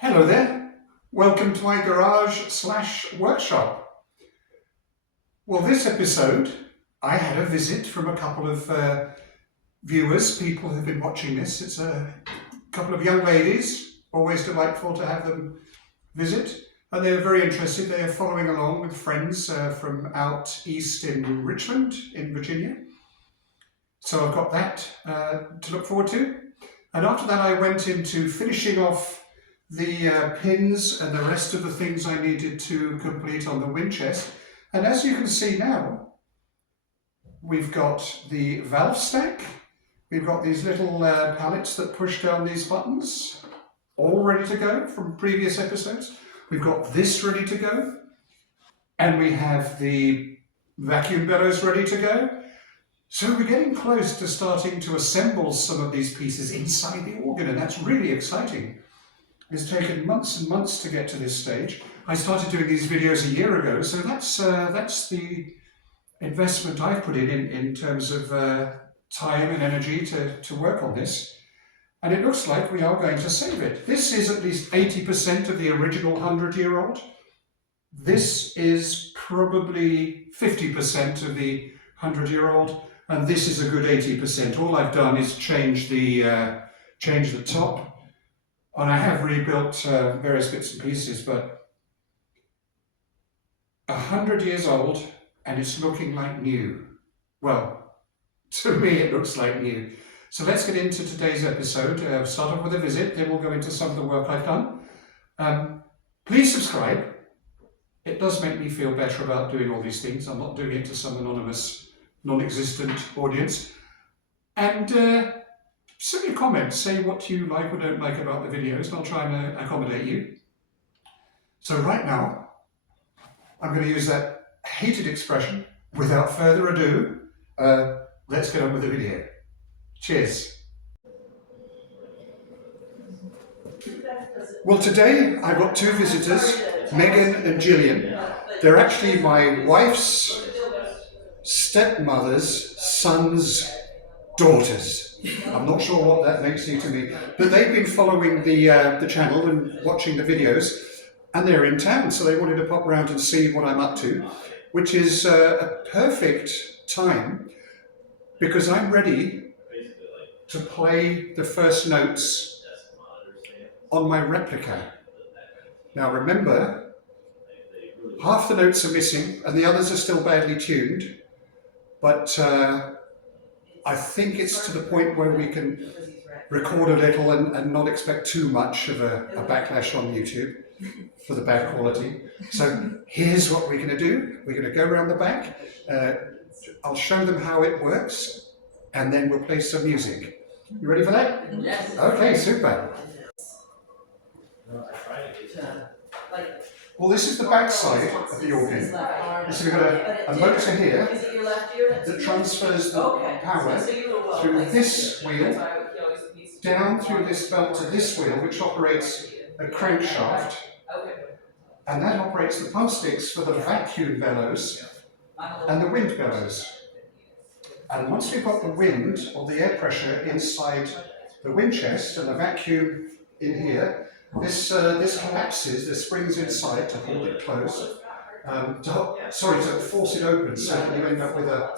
Hello there, welcome to my garage/workshop. Well, this episode I had a visit from a couple of viewers, people who've been watching this. It's a couple of young ladies, always delightful to have them visit, and they're very interested. They are following along with friends from out east in Richmond in Virginia. So I've got that to look forward to. And after that I went into finishing off the pins and the rest of the things I needed to complete on the Windchest. And as you can see now, we've got the valve stack, we've got these little pallets that push down these buttons, all ready to go from previous episodes. We've got this ready to go, and we have the vacuum bellows ready to go. So we're getting close to starting to assemble some of these pieces inside the organ, and that's really exciting. It's taken months and months to get to this stage. I started doing these videos a year ago, so that's the investment I've put in terms of time and energy to work on this. And it looks like we are going to save it. This is at least 80% of the original 100-year-old. This is probably 50% of the 100-year-old, and this is a good 80%. All I've done is change the top. And I have rebuilt various bits and pieces, but 100 years old and it's looking like new. Well, to me it looks like new. So let's get into today's episode. Start off with a visit, then we'll go into some of the work I've done. Please subscribe. It does make me feel better about doing all these things. I'm not doing it to some anonymous, non-existent audience. And send me a comment, say what you like or don't like about the videos, and I'll try and accommodate you. So right now, I'm going to use that hated expression, without further ado, let's get on with the video. Cheers. Well, today I've got two visitors, Megan and Gillian. They're actually my wife's stepmother's son's daughters. I'm not sure what that makes you to me, but they've been following the channel and watching the videos, and they're in town, so they wanted to pop around and see what I'm up to, which is a perfect time because I'm ready to play the first notes on my replica. Now remember, half the notes are missing and the others are still badly tuned, but I think it's to the point where we can record a little and not expect too much of a backlash on YouTube for the bad quality. So here's what we're going to do. We're going to go around the back. I'll show them how it works, and then we'll play some music. You ready for that? Yes. Okay, super. Well, this is the back side of the organ. So we've got a motor here that transfers the power through this wheel, down through this belt to this wheel, which operates a crankshaft, and that operates the pump sticks for the vacuum bellows and the wind bellows. And once we've got the wind or the air pressure inside the Windchest and the vacuum in here, this collapses, the springs inside to hold it closed, to force it open so that you end up with a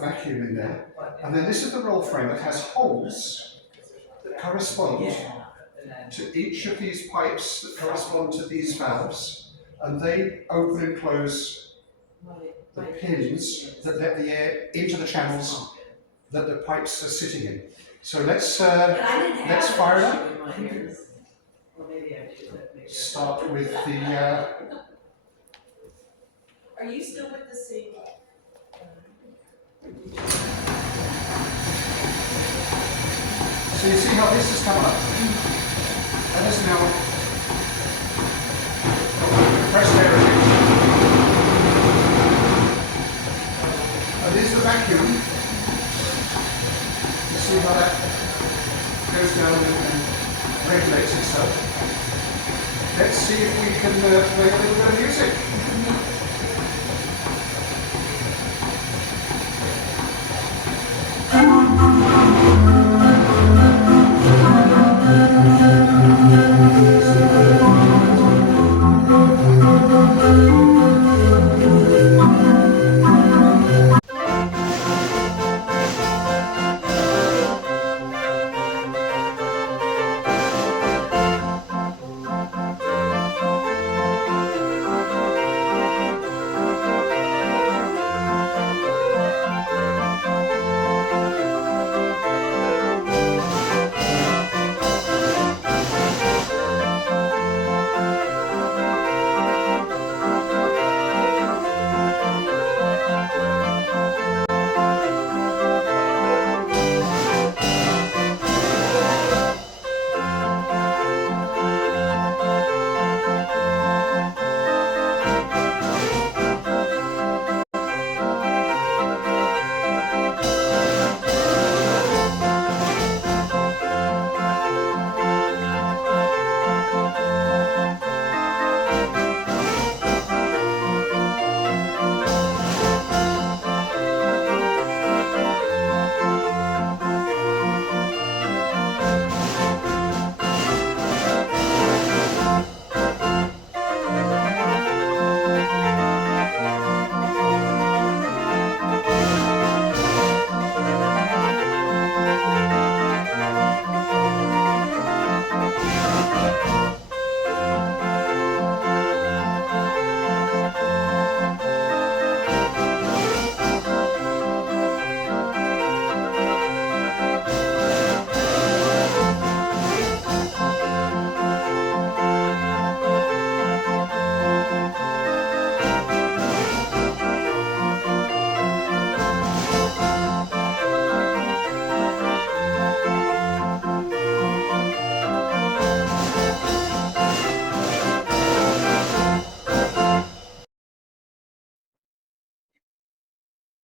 vacuum in there. And then this is the roll frame that has holes that correspond to each of these pipes that correspond to these valves, and they open and close the pins that let the air into the channels that the pipes are sitting in. So let's fire it up. Start with the. Are you still with the same? So you see how this has come up? That is now compressed air. And this is the vacuum. You see how that goes down and regulates itself. Let's see if we can play a little bit of music.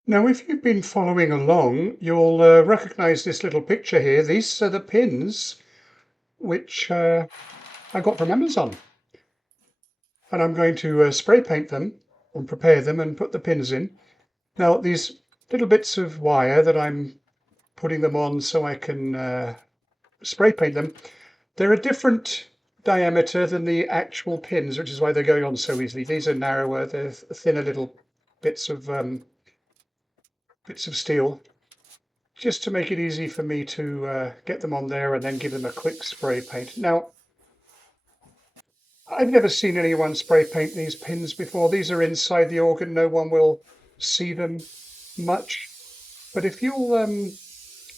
Now, if you've been following along, you'll recognise this little picture here. These are the pins which I got from Amazon. And I'm going to spray paint them and prepare them and put the pins in. Now, these little bits of wire that I'm putting them on so I can spray paint them, they're a different diameter than the actual pins, which is why they're going on so easily. These are narrower, they're thinner little bits of steel, just to make it easy for me to get them on there and then give them a quick spray paint. Now, I've never seen anyone spray paint these pins before. These are inside the organ, no one will see them much. But if you'll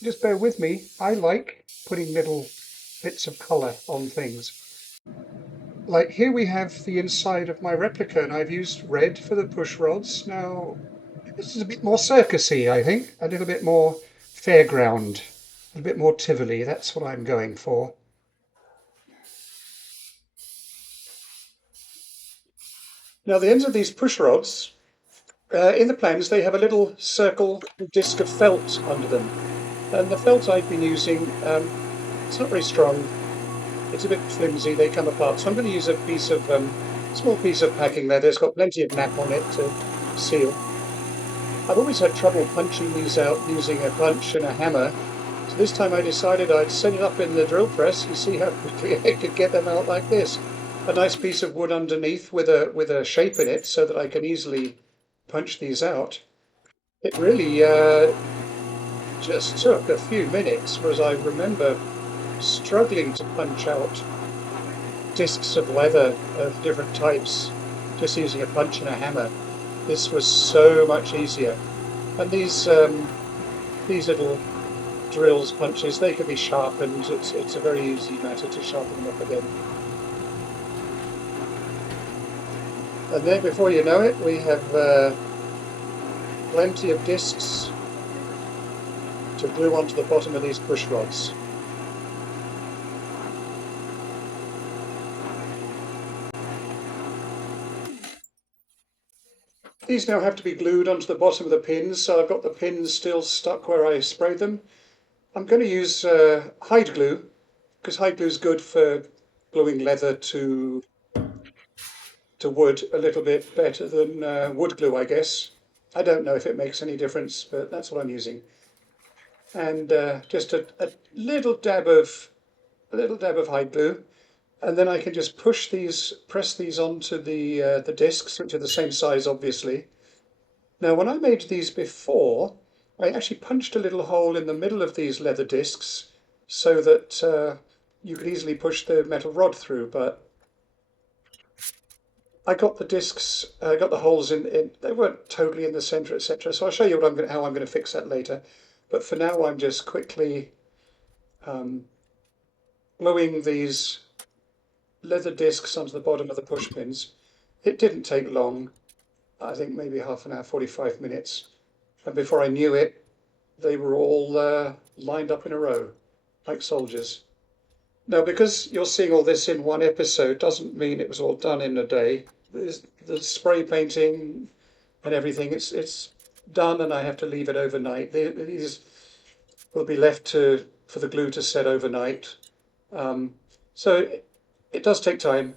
just bear with me, I like putting little bits of colour on things. Like here we have the inside of my replica, and I've used red for the push rods. Now, this is a bit more circusy, I think, a little bit more fairground, a bit more Tivoli. That's what I'm going for. Now, the ends of these push rods, in the plans, they have a little circle disc of felt under them. And the felt I've been using, it's not very strong. It's a bit flimsy, they come apart. So I'm going to use a piece of, small piece of packing leather. It's got plenty of nap on it to seal. I've always had trouble punching these out using a punch and a hammer. So this time I decided I'd set it up in the drill press and see how quickly I could get them out like this. A nice piece of wood underneath with a shape in it so that I can easily punch these out. It really just took a few minutes, whereas I remember struggling to punch out discs of leather of different types just using a punch and a hammer. This was so much easier. And these little drills, punches, they can be sharpened. It's a very easy matter to sharpen them up again. And then before you know it, we have plenty of discs to glue onto the bottom of these push rods. These now have to be glued onto the bottom of the pins, so I've got the pins still stuck where I sprayed them. I'm going to use hide glue, because hide glue is good for gluing leather to wood a little bit better than wood glue, I guess. I don't know if it makes any difference, but that's what I'm using. And just a little dab of hide glue, and then I can just press these onto the discs, which are the same size, obviously. Now, when I made these before, I actually punched a little hole in the middle of these leather discs so that you could easily push the metal rod through, but I got the discs, got the holes in, they weren't totally in the center, etc. So I'll show you how I'm going to fix that later. But for now, I'm just quickly gluing these leather discs onto the bottom of the push pins. It didn't take long, I think maybe half an hour, 45 minutes. And before I knew it, they were all lined up in a row, like soldiers. Now, because you're seeing all this in one episode doesn't mean it was all done in a day. The spray painting and everything, it's done, and I have to leave it overnight. These will be left for the glue to set overnight. So it does take time.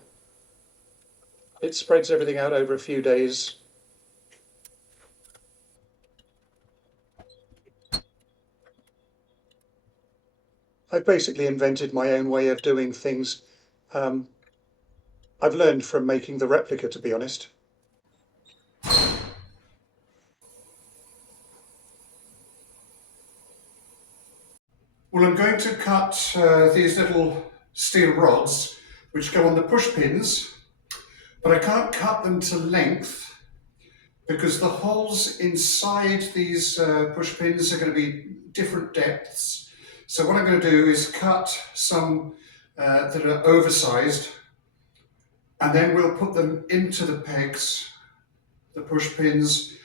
It spreads everything out over a few days. I've basically invented my own way of doing things. I've learned from making the replica, to be honest. Well, I'm going to cut these little steel rods which go on the push pins, but I can't cut them to length because the holes inside these push pins are going to be different depths. So what I'm going to do is cut some that are oversized, and then we'll put them into the pegs, the push pins,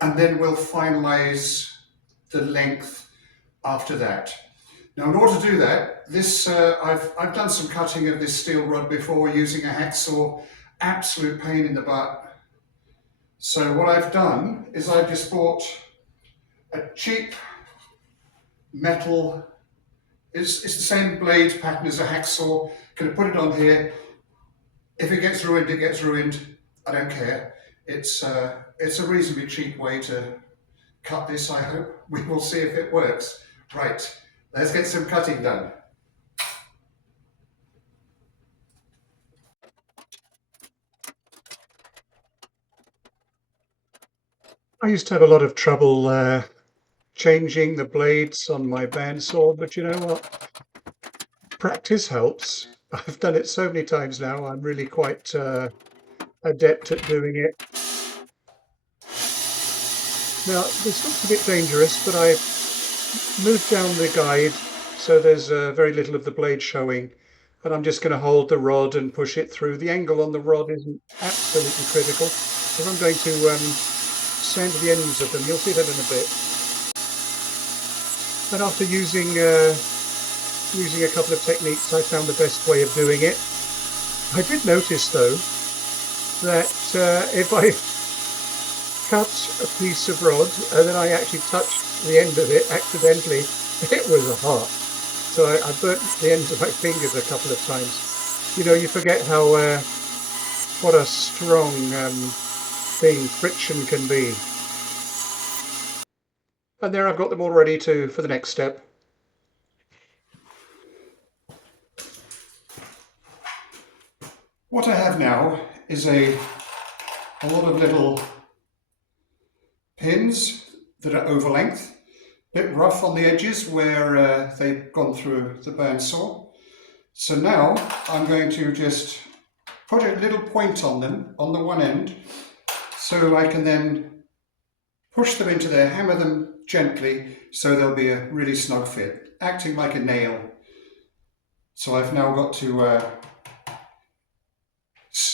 and then we'll finalize the length after that. Now, in order to do that, I've done some cutting of this steel rod before using a hacksaw. Absolute pain in the butt. So what I've done is I've just bought a cheap metal, it's the same blade pattern as a hacksaw. Going to put it on here. If it gets ruined, it gets ruined. I don't care. It's a reasonably cheap way to cut this, I hope. We will see if it works. Right, let's get some cutting done. I used to have a lot of trouble changing the blades on my bandsaw, but you know what? Practice helps. I've done it so many times now, I'm really quite adept at doing it. Now, this looks a bit dangerous, but I've moved down the guide so there's very little of the blade showing, and I'm just going to hold the rod and push it through. The angle on the rod isn't absolutely critical, because I'm going to sand the ends of them. You'll see that in a bit. And after using a couple of techniques, I found the best way of doing it. I did notice though that if I cut a piece of rod and then I actually touched the end of it accidentally, it was hot. So I burnt the ends of my fingers a couple of times. You know, you forget how what a strong thing friction can be. And there I've got them all ready for the next step. What I have now is a lot of little pins that are over length, a bit rough on the edges where they've gone through the bandsaw. So now I'm going to just put a little point on them on the one end, so I can then push them into there, hammer them gently so they'll be a really snug fit, acting like a nail. So I've now got to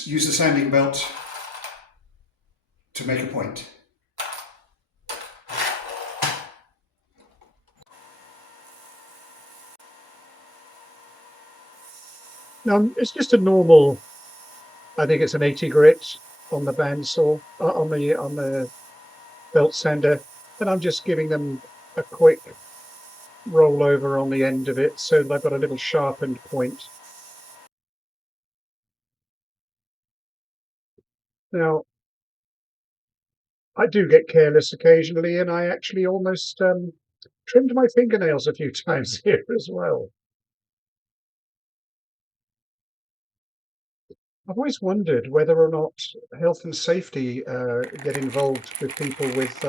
use the sanding belt to make a point. Now it's just a normal, I think it's an 80 grit on the bandsaw, on the belt sander, and I'm just giving them a quick roll over on the end of it so that I've got a little sharpened point. Now, I do get careless occasionally, and I actually almost trimmed my fingernails a few times here as well. I've always wondered whether or not health and safety get involved with people with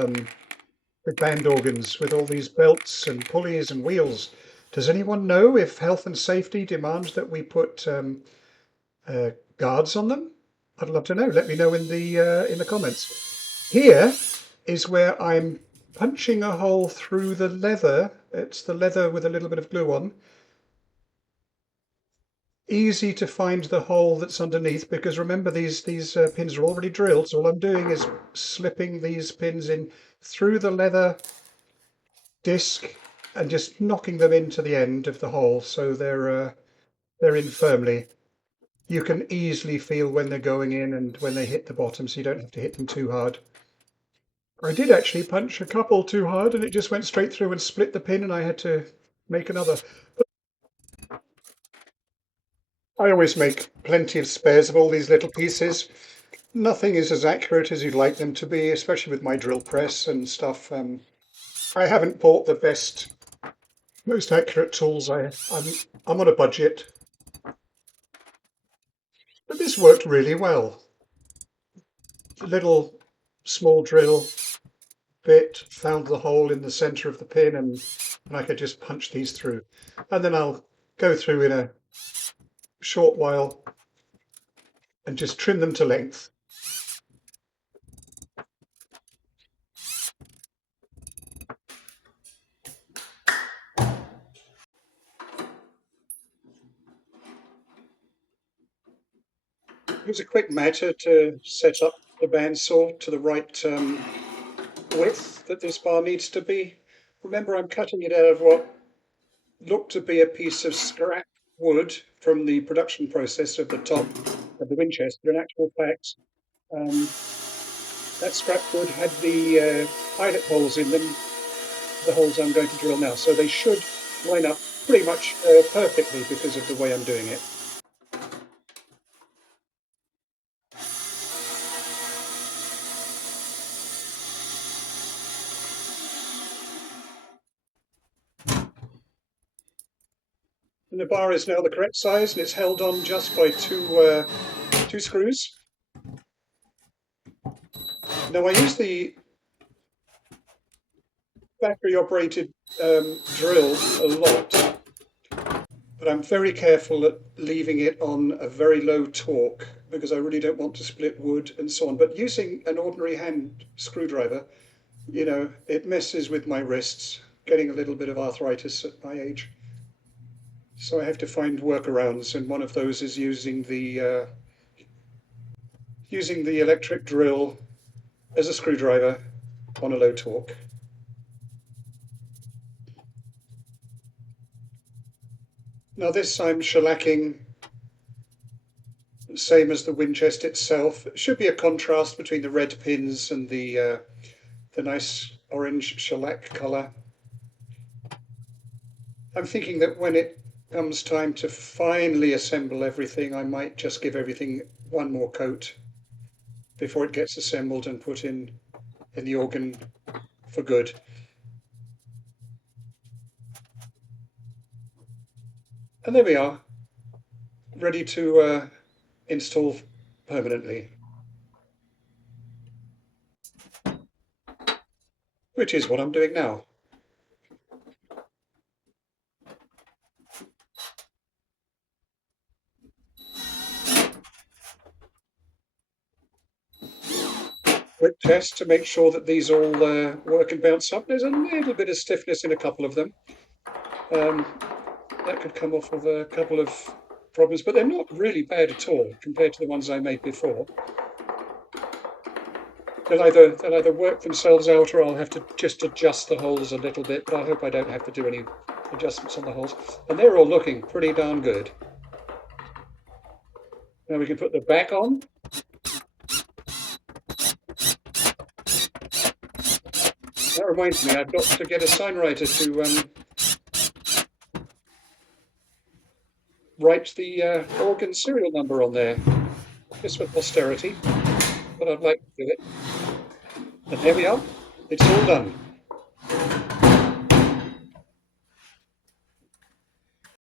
band organs, with all these belts and pulleys and wheels. Does anyone know if health and safety demands that we put guards on them? I'd love to know. Let me know in the comments. Here is where I'm punching a hole through the leather. It's the leather with a little bit of glue on. Easy to find the hole that's underneath, because remember these pins are already drilled, so all I'm doing is slipping these pins in through the leather disc and just knocking them into the end of the hole so they're in firmly. You can easily feel when they're going in and when they hit the bottom, so you don't have to hit them too hard. I did actually punch a couple too hard and it just went straight through and split the pin, and I had to make another. I always make plenty of spares of all these little pieces. Nothing is as accurate as you'd like them to be, especially with my drill press and stuff. I haven't bought the best, most accurate tools. I'm on a budget, but this worked really well. The little small drill bit found the hole in the center of the pin, and I could just punch these through. And then I'll go through in a short while and just trim them to length. It's a quick matter to set up the bandsaw to the right width that this bar needs to be. Remember, I'm cutting it out of what looked to be a piece of scrap wood from the production process of the top of the Winchest. In actual fact, that scrap wood had the pilot holes in them the holes I'm going to drill now. So they should line up pretty much perfectly because of the way I'm doing it. And the bar is now the correct size, and it's held on just by two screws. Now I use the battery operated drill a lot, but I'm very careful at leaving it on a very low torque because I really don't want to split wood and so on. But using an ordinary hand screwdriver, you know, it messes with my wrists, getting a little bit of arthritis at my age. So I have to find workarounds, and one of those is using the electric drill as a screwdriver on a low torque. Now this I'm shellacking, same as the Windchest itself. It should be a contrast between the red pins and the nice orange shellac colour. I'm thinking that when it comes time to finally assemble everything, I might just give everything one more coat before it gets assembled and put in the organ for good. And there we are, ready to install permanently, which is what I'm doing now. Quick test to make sure that these all work and bounce up. There's a little bit of stiffness in a couple of them. That could come off of a couple of problems, but they're not really bad at all compared to the ones I made before. They'll either work themselves out, or I'll have to just adjust the holes a little bit, but I hope I don't have to do any adjustments on the holes. And they're all looking pretty darn good. Now we can put the back on. That reminds me, I've got to get a sign writer to write the organ serial number on there, just for posterity, but I'd like to do it. And there we are, it's all done.